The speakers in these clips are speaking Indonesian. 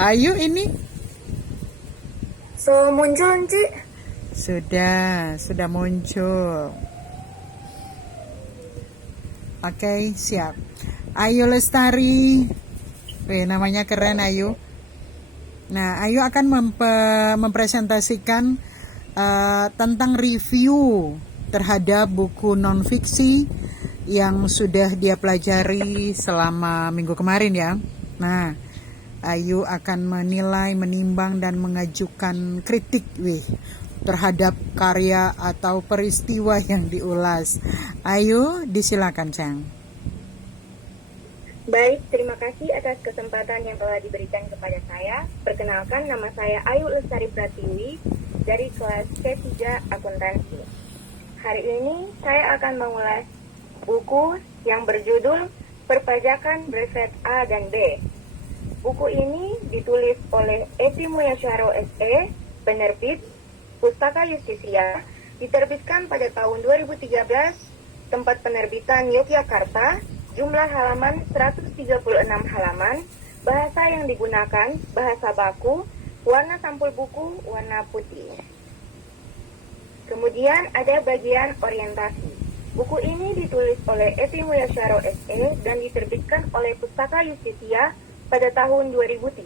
Ayu ini So muncul, Cik. sudah muncul. Oke, siap. Ayu Lestari. Wih, namanya keren Ayu. Nah, Ayu akan mempresentasikan tentang review terhadap buku non-fiksi yang sudah dia pelajari selama minggu kemarin ya. Nah, Ayu akan menilai, menimbang, dan mengajukan kritik terhadap karya atau peristiwa yang diulas. Ayu, disilakan, Cang. Baik, terima kasih atas kesempatan yang telah diberikan kepada saya. Perkenalkan, nama saya Ayu Lestari Pratiwi dari kelas C3 Akuntansi. Hari ini saya akan mengulas buku yang berjudul Perpajakan Brevet A dan B. Buku ini ditulis oleh Eti Mulyaswaro SE, penerbit Pustaka Justisia, diterbitkan pada tahun 2013, tempat penerbitan Yogyakarta, jumlah halaman 136 halaman, bahasa yang digunakan, bahasa baku, warna sampul buku, warna putih. Kemudian ada bagian orientasi. Buku ini ditulis oleh Eti Mulyaswaro SE dan diterbitkan oleh Pustaka Justisia pada tahun 2013.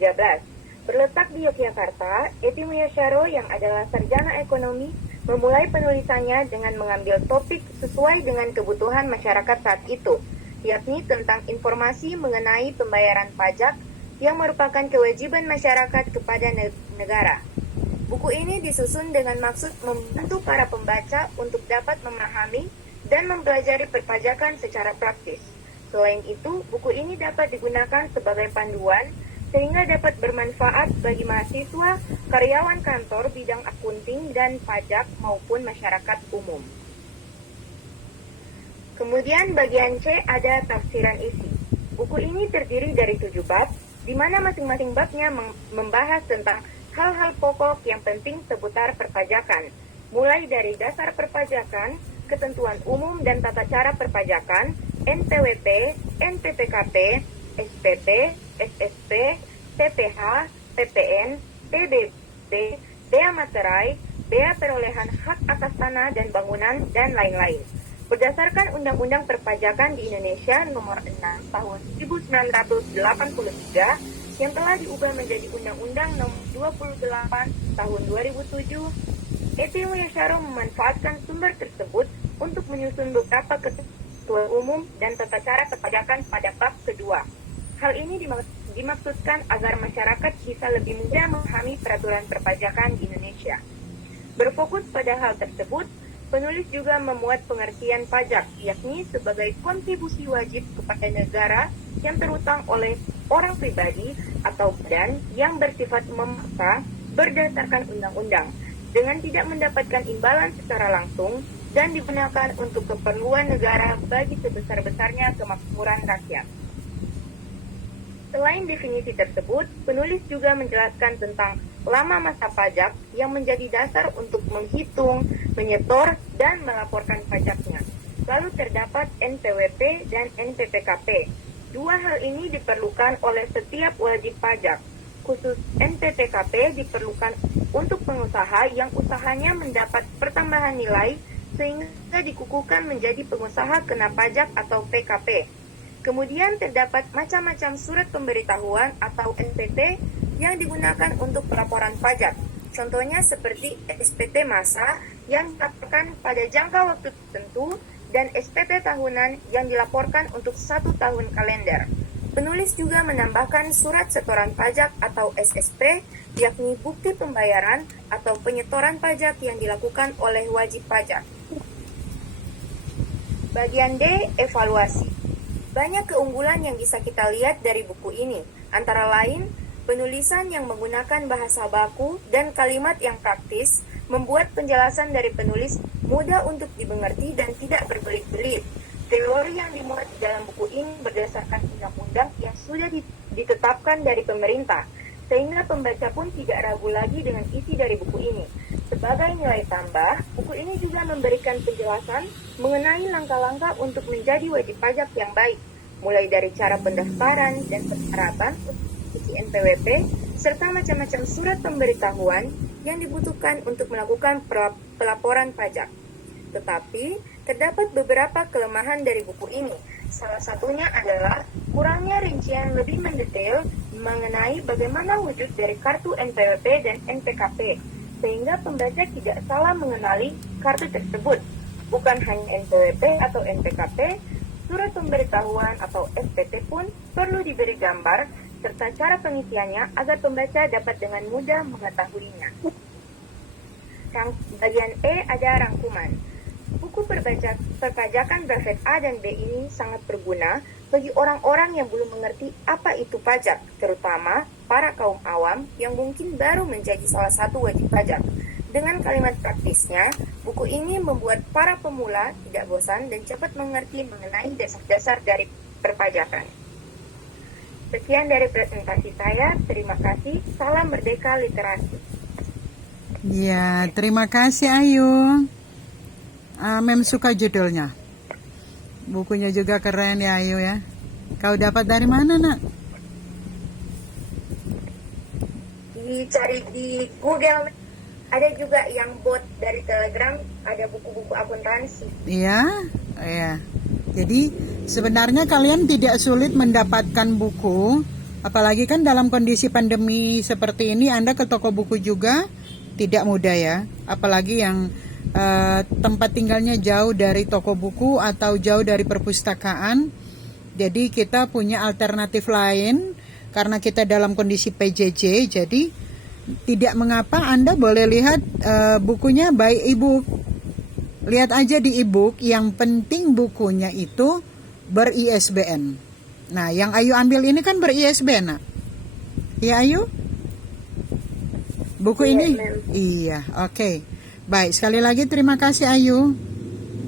Berletak di Yogyakarta, Eti Mulyaswaro yang adalah sarjana ekonomi memulai penulisannya dengan mengambil topik sesuai dengan kebutuhan masyarakat saat itu, yakni tentang informasi mengenai pembayaran pajak yang merupakan kewajiban masyarakat kepada negara. Buku ini disusun dengan maksud membantu para pembaca untuk dapat memahami dan mempelajari perpajakan secara praktis. Selain itu, buku ini dapat digunakan sebagai panduan sehingga dapat bermanfaat bagi mahasiswa, karyawan kantor bidang akunting dan pajak maupun masyarakat umum. Kemudian bagian C ada tafsiran isi. Buku ini terdiri dari 7 bab, di mana masing-masing babnya membahas tentang hal-hal pokok yang penting seputar perpajakan, mulai dari dasar perpajakan, ketentuan umum dan tata cara perpajakan, NPWP, NPPKP, SPP, SSP, PPH, PPN, PBB, bea materai, bea perolehan hak atas tanah dan bangunan, dan lain-lain. Berdasarkan Undang-Undang Perpajakan di Indonesia Nomor 6 Tahun 1983 yang telah diubah menjadi Undang-Undang Nomor 28 Tahun 2007, Eti Mulyaswaro memanfaatkan sumber tersebut untuk menyusun beberapa ketentuan umum dan tata cara perpajakan pada bab kedua. Hal ini dimaksudkan agar masyarakat bisa lebih mudah memahami peraturan perpajakan di Indonesia. Berfokus pada hal tersebut, penulis juga memuat pengertian pajak, yakni sebagai kontribusi wajib kepada negara yang terutang oleh orang pribadi atau badan yang bersifat memaksa berdasarkan undang-undang, dengan tidak mendapatkan imbalan secara langsung dan digunakan untuk keperluan negara bagi sebesar-besarnya kemakmuran rakyat. Selain definisi tersebut, penulis juga menjelaskan tentang lama masa pajak yang menjadi dasar untuk menghitung, menyetor, dan melaporkan pajaknya. Lalu terdapat NPWP dan NPPKP. Dua hal ini diperlukan oleh setiap wajib pajak. Khusus NPPKP diperlukan untuk pengusaha yang usahanya mendapat pertambahan nilai sehingga dikukuhkan menjadi pengusaha kena pajak atau PKP. Kemudian terdapat macam-macam surat pemberitahuan atau NPT yang digunakan untuk pelaporan pajak. Contohnya seperti SPT masa yang dilaporkan pada jangka waktu tertentu dan SPT tahunan yang dilaporkan untuk 1 tahun kalender. Penulis juga menambahkan surat setoran pajak atau SSP, yakni bukti pembayaran atau penyetoran pajak yang dilakukan oleh wajib pajak. Bagian D, evaluasi. Banyak keunggulan yang bisa kita lihat dari buku ini, antara lain penulisan yang menggunakan bahasa baku dan kalimat yang praktis, membuat penjelasan dari penulis mudah untuk dimengerti dan tidak berbelit-belit. Teori yang dimuat di dalam buku ini berdasarkan undang-undang yang sudah ditetapkan dari pemerintah, sehingga pembaca pun tidak ragu lagi dengan isi dari buku ini. Sebagai nilai tambah, buku ini juga memberikan penjelasan mengenai langkah-langkah untuk menjadi wajib pajak yang baik, mulai dari cara pendaftaran dan persyaratan untuk isi NPWP, serta macam-macam surat pemberitahuan yang dibutuhkan untuk melakukan pelaporan pajak. Tetapi, terdapat beberapa kelemahan dari buku ini. Salah satunya adalah kurangnya rincian lebih mendetail mengenai bagaimana wujud dari kartu NPWP dan NPKP, sehingga pembaca tidak salah mengenali kartu tersebut. Bukan hanya NPWP atau NPKP, surat pemberitahuan atau SPT pun perlu diberi gambar serta cara pengisiannya agar pembaca dapat dengan mudah mengetahuinya. Bagian E ada rangkuman. Buku perpajakan bracket A dan B ini sangat berguna bagi orang-orang yang belum mengerti apa itu pajak, terutama para kaum awam yang mungkin baru menjadi salah satu wajib pajak. Dengan kalimat praktisnya, buku ini membuat para pemula tidak bosan dan cepat mengerti mengenai dasar-dasar dari perpajakan. Sekian dari presentasi saya, terima kasih, salam merdeka literasi. Ya, terima kasih Ayu. Mem suka judulnya. Bukunya juga keren ya Ayu ya. Kau dapat dari mana nak? Dicari di Google. Ada juga yang bot dari Telegram, ada buku-buku akuntansi. Iya, iya. Jadi sebenarnya kalian tidak sulit mendapatkan buku, apalagi kan dalam kondisi pandemi seperti ini Anda ke toko buku juga tidak mudah ya. Apalagi yang tempat tinggalnya jauh dari toko buku atau jauh dari perpustakaan. Jadi kita punya alternatif lain karena kita dalam kondisi PJJ. Jadi tidak mengapa Anda boleh lihat bukunya by ebook. Lihat aja di ebook, yang penting bukunya itu ber-ISBN. Nah, yang Ayu ambil ini kan ber-ISBN, nak. Ya, Ayu? Buku ini? Iya, oke. Baik, sekali lagi terima kasih Ayu.